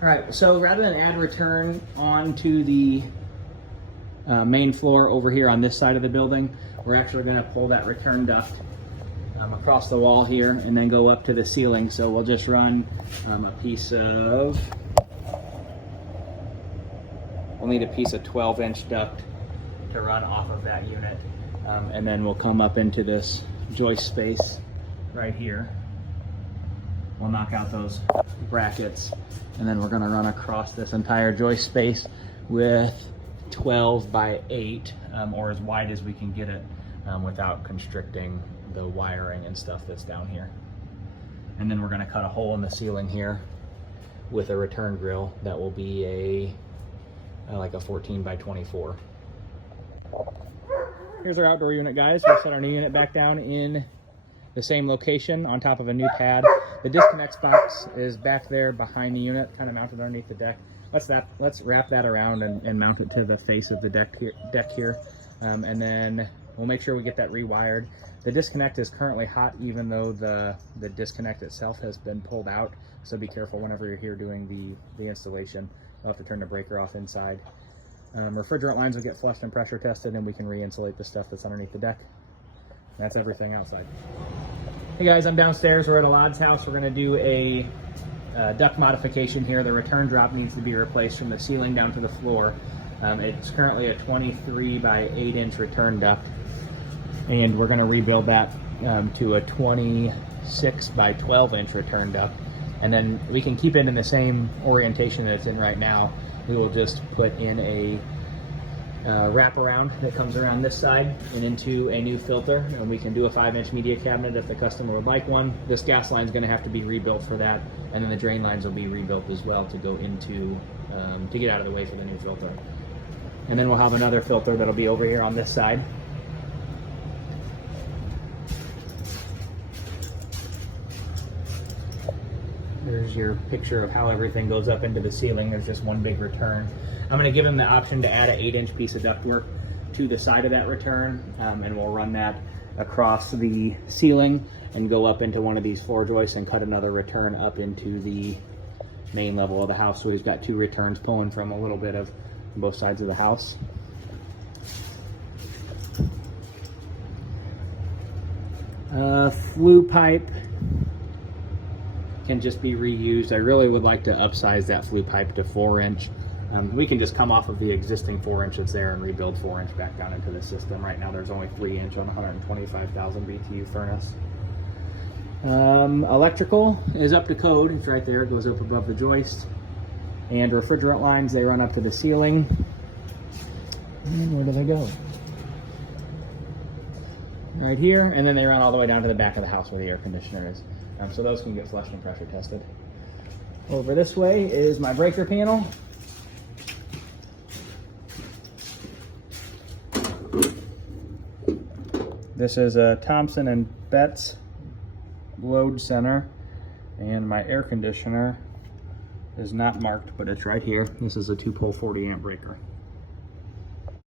All right, so rather than add return onto the main floor over here on this side of the building, we're actually going to pull that return duct across the wall here and then go up to the ceiling. So we'll just run we'll need a piece of 12-inch duct to run off of that unit. And then we'll come up into this joist space right here. We'll knock out those brackets, and then we're going to run across this entire joist space with 12 by 8, or as wide as we can get it without constricting the wiring and stuff that's down here. And then we're going to cut a hole in the ceiling here with a return grill that will be like a 14 by 24. Here's our outdoor unit, guys. We'll set our new unit back down in the same location on top of a new pad. The disconnect box is back there behind the unit, kind of mounted underneath the deck. Let's wrap that around and mount it to the face of the deck here. And then we'll make sure we get that rewired. The disconnect is currently hot, even though the disconnect itself has been pulled out. So be careful whenever you're here doing the installation. You'll have to turn the breaker off inside. Refrigerant lines will get flushed and pressure tested, and we can re-insulate the stuff that's underneath the deck. That's everything outside. Hey guys, I'm downstairs. We're at Alad's house. We're going to do a duct modification here. The return drop needs to be replaced from the ceiling down to the floor. It's currently a 23 by 8-inch return duct, and we're going to rebuild that to a 26 by 12-inch return duct. And then we can keep it in the same orientation that it's in right now. We will just put in a wraparound that comes around this side and into a new filter, and we can do a 5-inch media cabinet if the customer would like one. This gas line is going to have to be rebuilt for that, and then the drain lines will be rebuilt as well to go into to get out of the way for the new filter. And then we'll have another filter that'll be over here on this side. There's your picture of how everything goes up into the ceiling. There's just one big return. I'm going to give them the option to add an 8-inch piece of ductwork to the side of that return, and we'll run that across the ceiling and go up into one of these floor joists and cut another return up into the main level of the house. So we've got 2 returns pulling from a little bit of both sides of the house. Flue pipe can just be reused. I really would like to upsize that flue pipe to 4-inch. We can just come off of the existing 4-inch that's there and rebuild 4-inch back down into the system. Right now there's only 3-inch on a 125,000 BTU furnace. Electrical is up to code. It's right there. It goes up above the joist. And refrigerant lines, they run up to the ceiling. And where do they go? Right here, and then they run all the way down to the back of the house where the air conditioner is. So those can get flushed and pressure tested. Over this way is my breaker panel. This is a Thompson and Betts load center, and my air conditioner is not marked, but it's right here. This is a 2-pole 40 amp breaker.